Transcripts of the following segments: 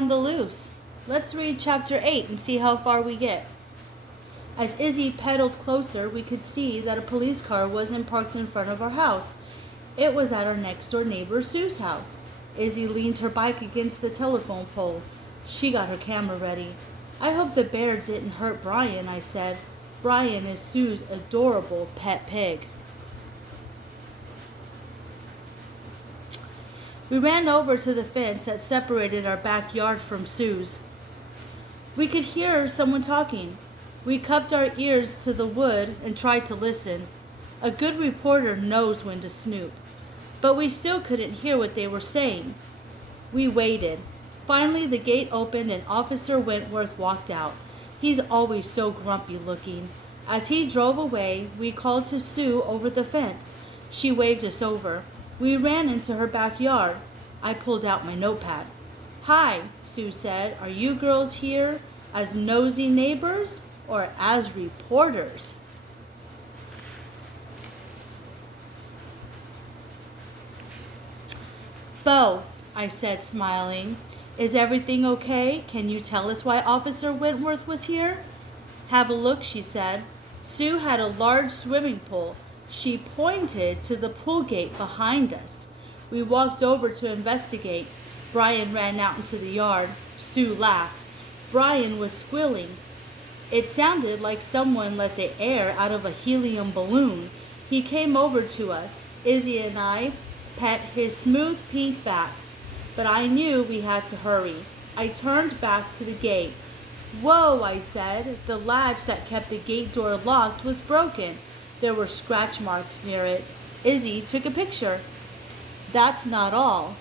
on the loose. Let's read chapter 8 and see how far we get. As Izzy pedaled closer, we could see that a police car wasn't parked in front of our house. It was at our next door neighbor Sue's house. Izzy leaned her bike against the telephone pole. She got her camera ready. I hope the bear didn't hurt Brian, I said. Brian is Sue's adorable pet pig. We ran over to the fence that separated our backyard from Sue's. We could hear someone talking. We cupped our ears to the wood and tried to listen. A good reporter knows when to snoop. But we still couldn't hear what they were saying. We waited. Finally, the gate opened and Officer Wentworth walked out. He's always so grumpy looking. As he drove away, we called to Sue over the fence. She waved us over. We ran into her backyard. I pulled out my notepad. "Hi," Sue said. "Are you girls here as nosy neighbors or as reporters?" "Both," I said, smiling. "Is everything okay? Can you tell us why Officer Wentworth was here?" "Have a look," she said. Sue had a large swimming pool. She pointed to the pool gate behind us. We walked over to investigate. Brian ran out into the yard. Sue laughed. Brian was squealing. It sounded like someone let the air out of a helium balloon. He came over to us. Izzy and I pet his smooth pink back. But I knew we had to hurry. I turned back to the gate. "Whoa," I said. The latch that kept the gate door locked was broken. There were scratch marks near it. Izzy took a picture. "That's not all,"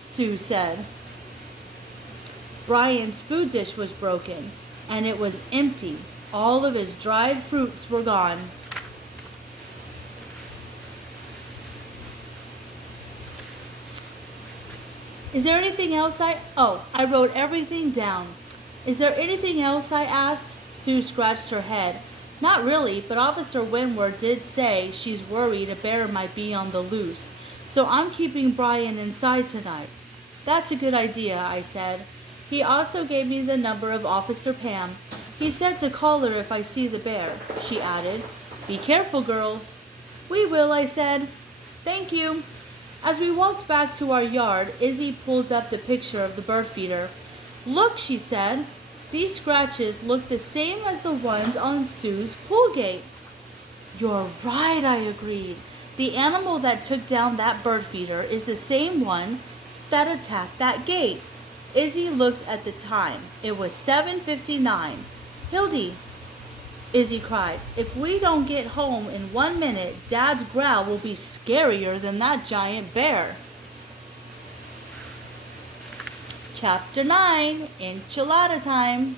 Sue said. Brian's food dish was broken, and it was empty. All of his dried fruits were gone. "Is there anything else I wrote everything down. Is there anything else?" I asked. Sue scratched her head. "Not really, but Officer Wentworth did say she's worried a bear might be on the loose. So I'm keeping Brian inside tonight." "That's a good idea," I said. He also gave me the number of Officer Pam. He said to call her if I see the bear. She added, "Be careful, girls." "We will," I said. "Thank you." As we walked back to our yard, Izzy pulled up the picture of the bird feeder. "Look," she said. "These scratches look the same as the ones on Sue's pool gate." "You're right," I agreed. "The animal that took down that bird feeder is the same one that attacked that gate." Izzy looked at the time. It was 7:59. "Hildy," Izzy cried, "if we don't get home in 1 minute, Dad's growl will be scarier than that giant bear." Chapter 9, Enchilada Time.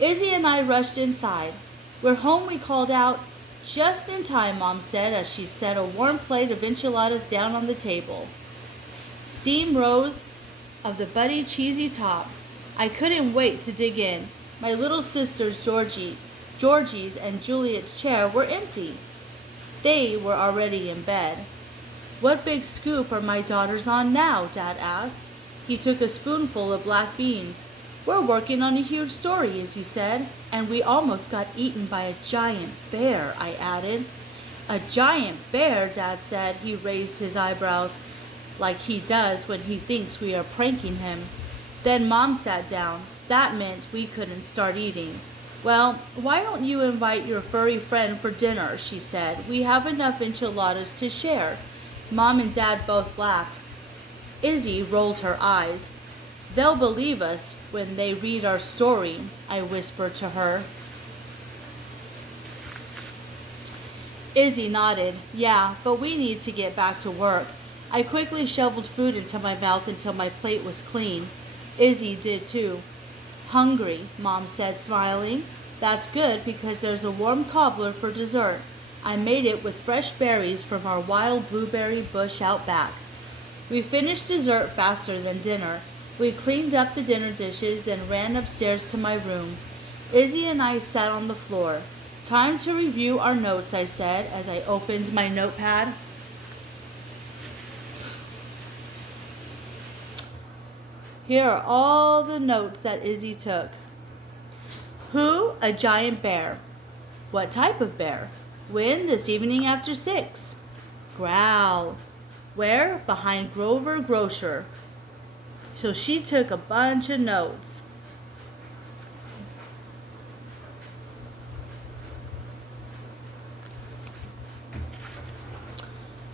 Izzy and I rushed inside. "We're home," we called out. "Just in time," Mom said as she set a warm plate of enchiladas down on the table. Steam rose of the butty, cheesy top. I couldn't wait to dig in. My little sisters Georgie's and Juliet's chair were empty. They were already in bed. "What big scoop are my daughters on now?" Dad asked. He took a spoonful of black beans. "We're working on a huge story," as he said, "and we almost got eaten by a giant bear," I added. "A giant bear," Dad said. He raised his eyebrows like he does when he thinks we are pranking him. Then Mom sat down. That meant we couldn't start eating. "Well, why don't you invite your furry friend for dinner?" she said. "We have enough enchiladas to share." Mom and Dad both laughed. Izzy rolled her eyes. "They'll believe us when they read our story," I whispered to her. Izzy nodded. "Yeah, but we need to get back to work." I quickly shoveled food into my mouth until my plate was clean. Izzy did too. "Hungry," Mom said, smiling. "That's good because there's a warm cobbler for dessert. I made it with fresh berries from our wild blueberry bush out back." We finished dessert faster than dinner. We cleaned up the dinner dishes, then ran upstairs to my room. Izzy and I sat on the floor. "Time to review our notes," I said as I opened my notepad. Here are all the notes that Izzy took. Who? A giant bear. What type of bear? When? This evening after 6. Growl. Where? Behind Grover Grocer. So she took a bunch of notes.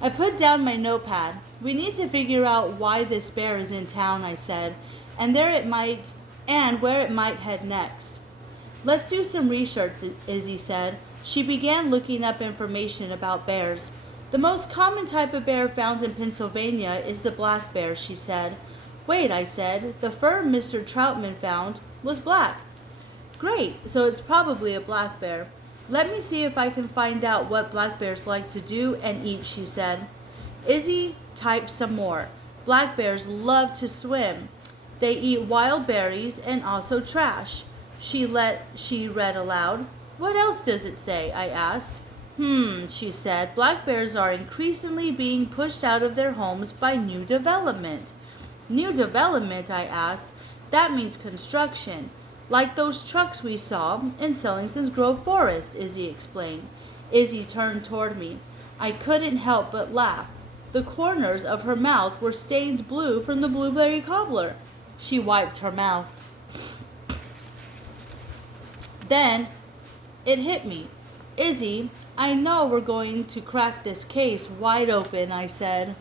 I put down my notepad. We need to figure out why this bear is in town, I said, and where it might head next. Let's do some research, Izzy said. She began looking up information about bears. The most common type of bear found in Pennsylvania is the black bear, she said. Wait, I said. The fur Mr. Troutman found was black. Great, so it's probably a black bear. Let me see if I can find out what black bears like to do and eat, she said. Izzy typed some more. Black bears love to swim. They eat wild berries and also trash. She read aloud. What else does it say? I asked. She said. Black bears are increasingly being pushed out of their homes by new development. New development, I asked. That means construction. Like those trucks we saw in Sellingson's Grove Forest, Izzy explained. Izzy turned toward me. I couldn't help but laugh. The corners of her mouth were stained blue from the blueberry cobbler. She wiped her mouth. Then it hit me. Izzy, I know we're going to crack this case wide open, I said.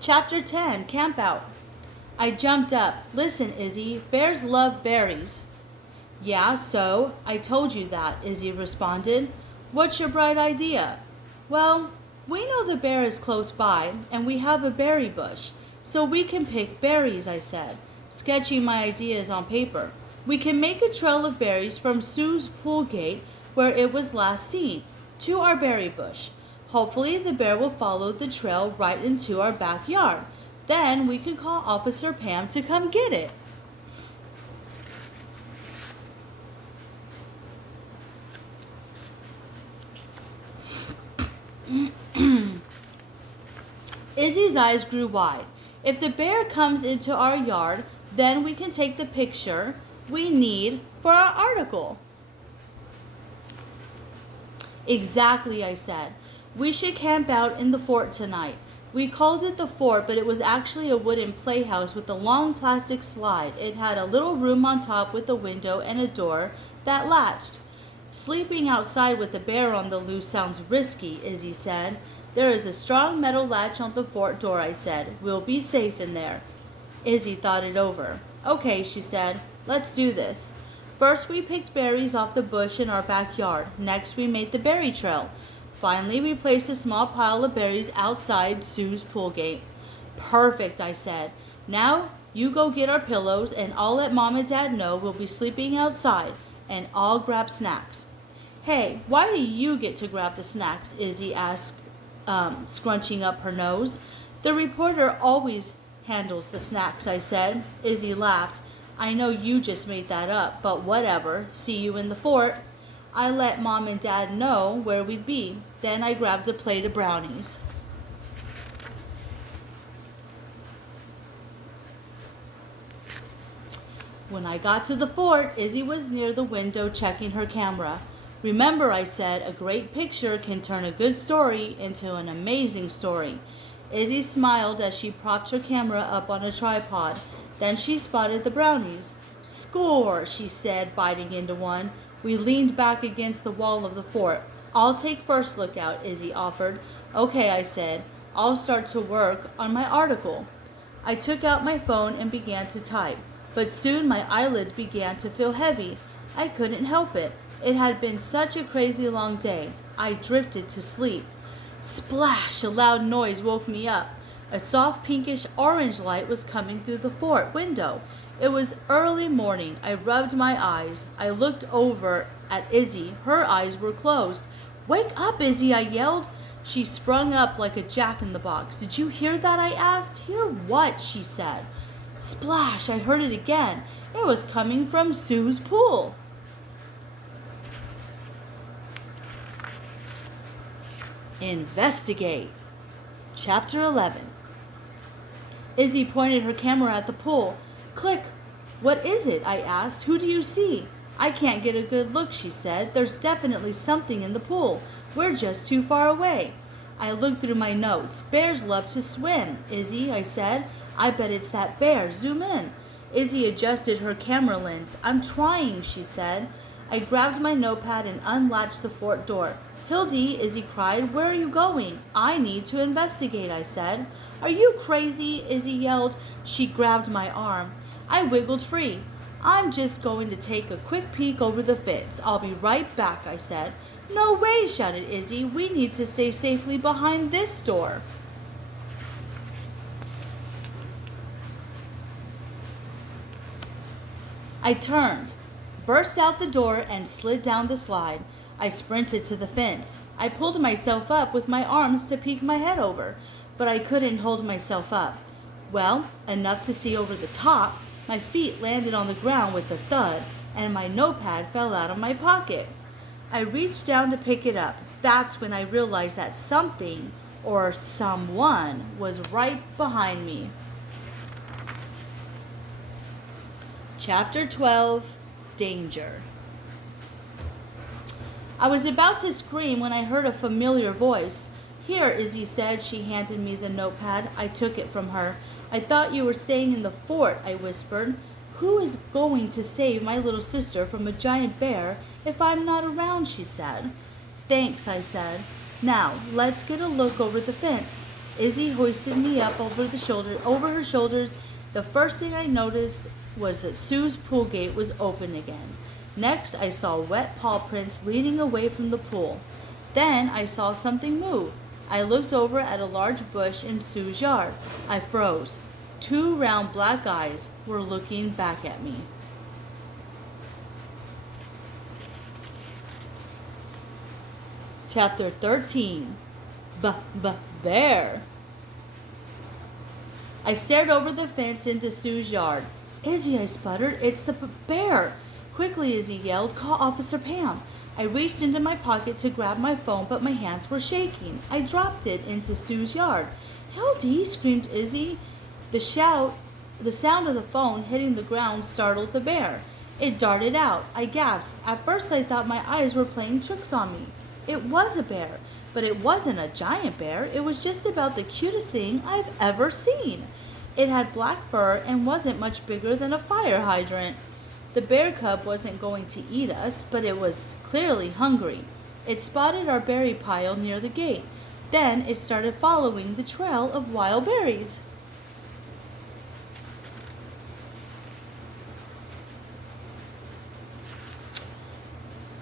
Chapter 10, Campout. I jumped up. Listen, Izzy, bears love berries. Yeah, so? I told you that, Izzy responded. What's your bright idea? Well, we know the bear is close by, and we have a berry bush, so we can pick berries, I said, sketching my ideas on paper. We can make a trail of berries from Sue's pool gate, where it was last seen, to our berry bush. Hopefully the bear will follow the trail right into our backyard. Then we can call Officer Pam to come get it. Izzy's eyes grew wide. If the bear comes into our yard, then we can take the picture we need for our article. Exactly, I said. We should camp out in the fort tonight. We called it the fort, but it was actually a wooden playhouse with a long plastic slide. It had a little room on top with a window and a door that latched. Sleeping outside with a bear on the loose sounds risky, Izzy said. There is a strong metal latch on the fort door, I said. We'll be safe in there. Izzy thought it over. Okay, she said. Let's do this. First, we picked berries off the bush in our backyard. Next, we made the berry trail. Finally, we placed a small pile of berries outside Sue's pool gate. Perfect, I said. Now, you go get our pillows, and I'll let Mom and Dad know we'll be sleeping outside, and I'll grab snacks. Hey, why do you get to grab the snacks? Izzy asked, scrunching up her nose. The reporter always handles the snacks, I said. Izzy laughed. I know you just made that up, but whatever. See you in the fort. I let Mom and Dad know where we'd be. Then I grabbed a plate of brownies. When I got to the fort, Izzy was near the window checking her camera. Remember, I said, a great picture can turn a good story into an amazing story. Izzy smiled as she propped her camera up on a tripod. Then she spotted the brownies. Score, she said, biting into one. We leaned back against the wall of the fort. I'll take first look out, Izzy offered. Okay, I said. I'll start to work on my article. I took out my phone and began to type. But soon my eyelids began to feel heavy. I couldn't help it. It had been such a crazy long day. I drifted to sleep. Splash! A loud noise woke me up. A soft pinkish orange light was coming through the fort window. It was early morning. I rubbed my eyes. I looked over at Izzy. Her eyes were closed. Wake up, Izzy, I yelled. She sprung up like a jack-in-the-box. Did you hear that? I asked. Hear what? She said. Splash! I heard it again. It was coming from Sue's pool. Investigate. Chapter 11. Izzy pointed her camera at the pool. Click! What is it? I asked. Who do you see? I can't get a good look, she said. There's definitely something in the pool. We're just too far away. I looked through my notes. Bears love to swim, Izzy, I said. I bet it's that bear. Zoom in. Izzy adjusted her camera lens. I'm trying, she said. I grabbed my notepad and unlatched the fort door. Hildy, Izzy cried, where are you going? I need to investigate, I said. Are you crazy? Izzy yelled. She grabbed my arm. I wiggled free. I'm just going to take a quick peek over the fence. I'll be right back, I said. No way, shouted Izzy. We need to stay safely behind this door. I turned, burst out the door, and slid down the slide. I sprinted to the fence. I pulled myself up with my arms to peek my head over, but I couldn't hold myself up. Well, enough to see over the top. My feet landed on the ground with a thud, and my notepad fell out of my pocket. I reached down to pick it up. That's when I realized that something, or someone, was right behind me. Chapter 12. Danger. I was about to scream when I heard a familiar voice. Here, Izzy said. She handed me the notepad. I took it from her. I thought you were staying in the fort, I whispered. Who is going to save my little sister from a giant bear if I'm not around, she said. Thanks, I said. Now, let's get a look over the fence. Izzy hoisted me up over her shoulders. The first thing I noticed was that Sue's pool gate was open again. Next, I saw wet paw prints leading away from the pool. Then I saw something move. I looked over at a large bush in Sue's yard. I froze. 2 round black eyes were looking back at me. Chapter 13. Bear. I stared over the fence into Sue's yard. Izzy, I sputtered, it's the bear. Quickly, Izzy yelled, call Officer Pam. I reached into my pocket to grab my phone, but my hands were shaking. I dropped it into Sue's yard. Hildy, screamed Izzy. The sound of the phone hitting the ground startled the bear. It darted out. I gasped. At first I thought my eyes were playing tricks on me. It was a bear, but it wasn't a giant bear. It was just about the cutest thing I've ever seen. It had black fur and wasn't much bigger than a fire hydrant. The bear cub wasn't going to eat us, but it was clearly hungry. It spotted our berry pile near the gate. Then it started following the trail of wild berries.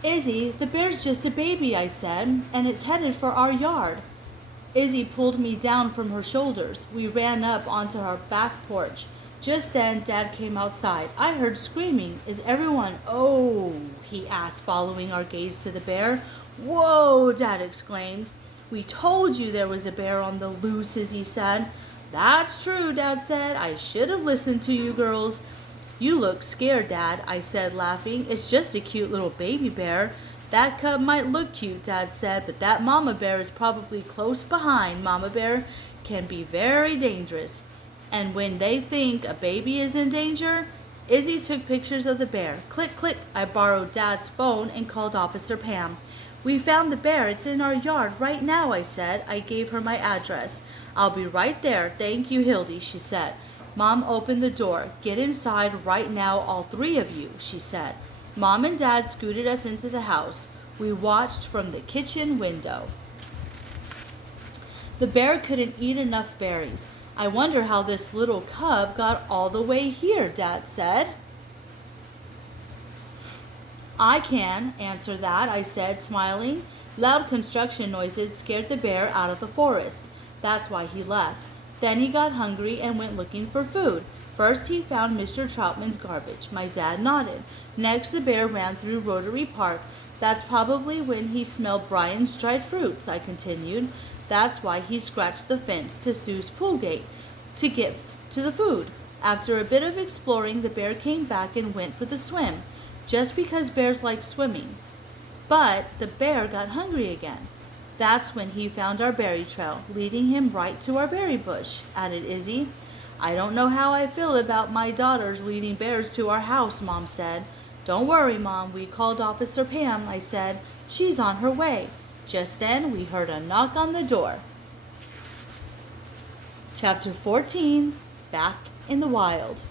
Izzy, the bear's just a baby, I said, and it's headed for our yard. Izzy pulled me down from her shoulders. We ran up onto our back porch. Just then, Dad came outside. I heard screaming. Is everyone... Oh, he asked, following our gaze to the bear. Whoa, Dad exclaimed. We told you there was a bear on the loose, Izzy said. That's true, Dad said. I should have listened to you girls. You look scared, Dad, I said, laughing. It's just a cute little baby bear. That cub might look cute, Dad said, but that mama bear is probably close behind. Mama bear can be very dangerous. And when they think a baby is in danger, Izzy took pictures of the bear. Click, click. I borrowed Dad's phone and called Officer Pam. We found the bear. It's in our yard right now, I said. I gave her my address. I'll be right there. Thank you, Hildy, she said. Mom opened the door. Get inside right now, all 3 of you, she said. Mom and Dad scooted us into the house. We watched from the kitchen window. The bear couldn't eat enough berries. I wonder how this little cub got all the way here, Dad said. I can answer that, I said, smiling. Loud construction noises scared the bear out of the forest. That's why he left. Then he got hungry and went looking for food. First he found Mr. Troutman's garbage. My dad nodded. Next the bear ran through Rotary Park. That's probably when he smelled Brian's dried fruits, I continued. That's why he scratched the fence to Sue's pool gate, to get to the food. After a bit of exploring, the bear came back and went for the swim, just because bears like swimming. But the bear got hungry again. That's when he found our berry trail, leading him right to our berry bush," added Izzy. "I don't know how I feel about my daughters leading bears to our house," Mom said. "Don't worry, Mom, we called Officer Pam," I said. "She's on her way." Just then we heard a knock on the door. Chapter 14, Back in the Wild.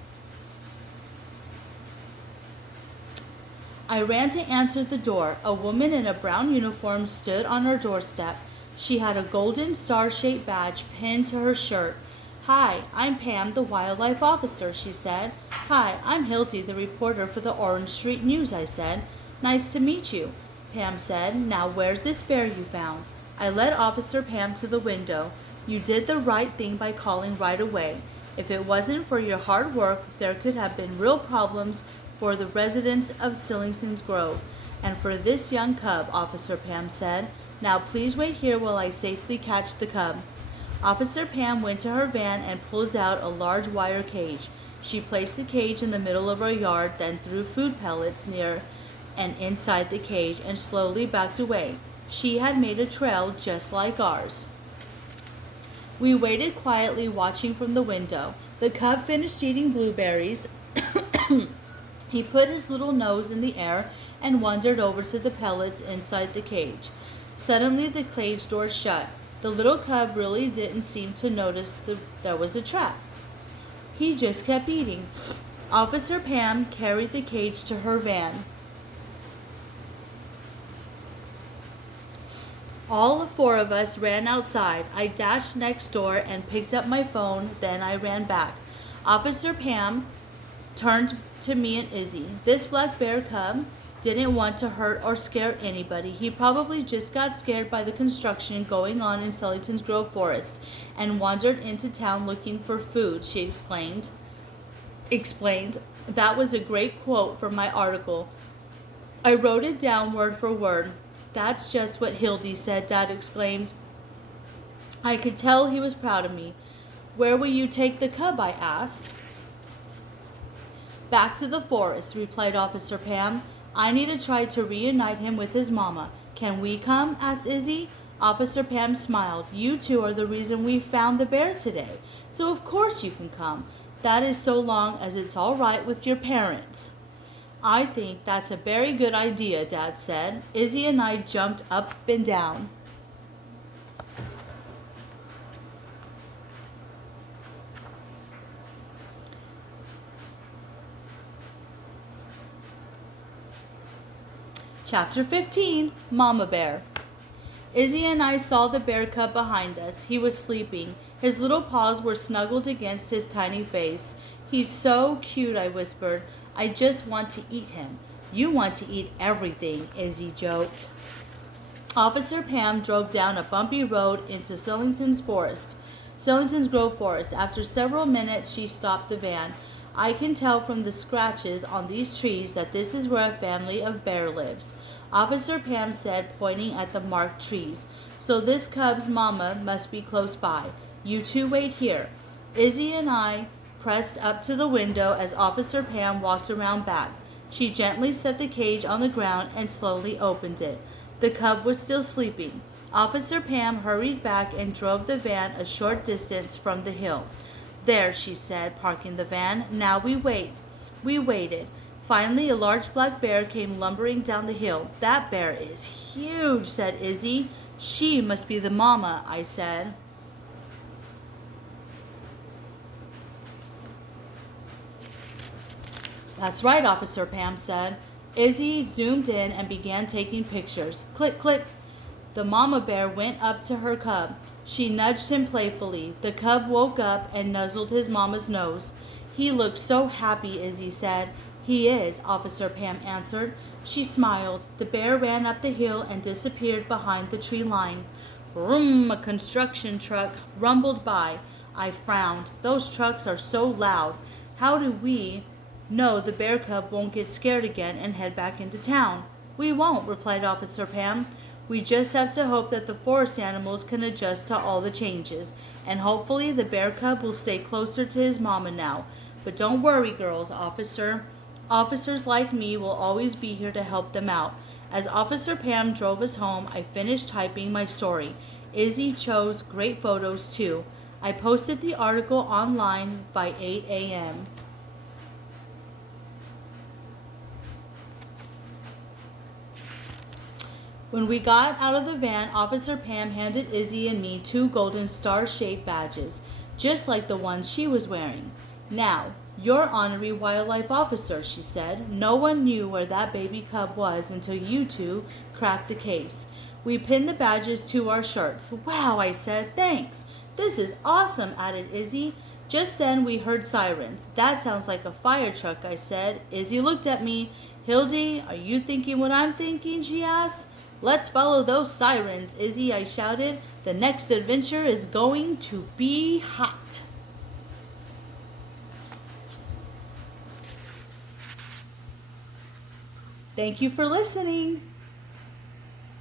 I ran to answer the door. A woman in a brown uniform stood on our doorstep. She had a golden star-shaped badge pinned to her shirt. "Hi, I'm Pam, the wildlife officer," she said. "Hi, I'm Hildy, the reporter for the Orange Street News," I said. "Nice to meet you," Pam said. "Now where's this bear you found?" I led Officer Pam to the window. "You did the right thing by calling right away. If it wasn't for your hard work, there could have been real problems for the residents of Sillington's Grove, and for this young cub," Officer Pam said. "Now please wait here while I safely catch the cub." Officer Pam went to her van and pulled out a large wire cage. She placed the cage in the middle of our yard, then threw food pellets near and inside the cage and slowly backed away. She had made a trail just like ours. We waited quietly, watching from the window. The cub finished eating blueberries. He put his little nose in the air and wandered over to the pellets inside the cage. Suddenly the cage door shut. The little cub really didn't seem to notice there was a trap. He just kept eating. Officer Pam carried the cage to her van. All four of us ran outside. I dashed next door and picked up my phone, then I ran back. Officer Pam turned to me and Izzy. "This black bear cub didn't want to hurt or scare anybody. He probably just got scared by the construction going on in Sillington's Grove Forest and wandered into town looking for food," she explained. "That was a great quote from my article. I wrote it down word for word." "That's just what Hildy said," Dad exclaimed. I could tell he was proud of me. "Where will you take the cub?" I asked. "Back to the forest," replied Officer Pam. "I need to try to reunite him with his mama. Can we come?" asked Izzy. Officer Pam smiled. "You two are the reason we found the bear today, so of course you can come. That is so long as it's all right with your parents." "I think that's a very good idea," Dad said. Izzy and I jumped up and down. Chapter 15, Mama Bear. Izzy and I saw the bear cub behind us. He was sleeping. His little paws were snuggled against his tiny face. "He's so cute," I whispered. "I just want to eat him." "You want to eat everything," Izzy joked. Officer Pam drove down a bumpy road into Sillington's Grove Forest. After several minutes, she stopped the van. "I can tell from the scratches on these trees that this is where a family of bear lives," Officer Pam said, pointing at the marked trees. "So this cub's mama must be close by. You two wait here." Izzy and I pressed up to the window as Officer Pam walked around back. She gently set the cage on the ground and slowly opened it. The cub was still sleeping. Officer Pam hurried back and drove the van a short distance from the hill. "There," she said, parking the van. "Now we wait." We waited. Finally, a large black bear came lumbering down the hill. "That bear is huge," said Izzy. "She must be the mama," I said. "That's right," Officer Pam said. Izzy zoomed in and began taking pictures. Click, click. The mama bear went up to her cub. She nudged him playfully. The cub woke up and nuzzled his mama's nose. "He looks so happy," Izzy said. "He is," Officer Pam answered. She smiled. The bear ran up the hill and disappeared behind the tree line. Vroom! A construction truck rumbled by. I frowned. Those trucks are so loud. How do we know the bear cub won't get scared again and head back into town? "We won't," replied Officer Pam. "We just have to hope that the forest animals can adjust to all the changes, and hopefully the bear cub will stay closer to his mama now. But don't worry, girls. Officers like me will always be here to help them out. As Officer Pam drove us home, I finished typing my story. Izzy chose great photos too. I posted the article online by 8 a.m. When we got out of the van, Officer Pam handed Izzy and me two golden star-shaped badges, just like the ones she was wearing. Now, you're honorary wildlife officer, she said. No one knew where that baby cub was until you two cracked the case. We pinned the badges to our shirts. Wow, I said, thanks. This is awesome, added Izzy. Just then we heard sirens. That sounds like a fire truck, I said. Izzy looked at me. Hildy, are you thinking what I'm thinking? She asked. Let's follow those sirens, Izzy, I shouted. The next adventure is going to be hot. Thank you for listening.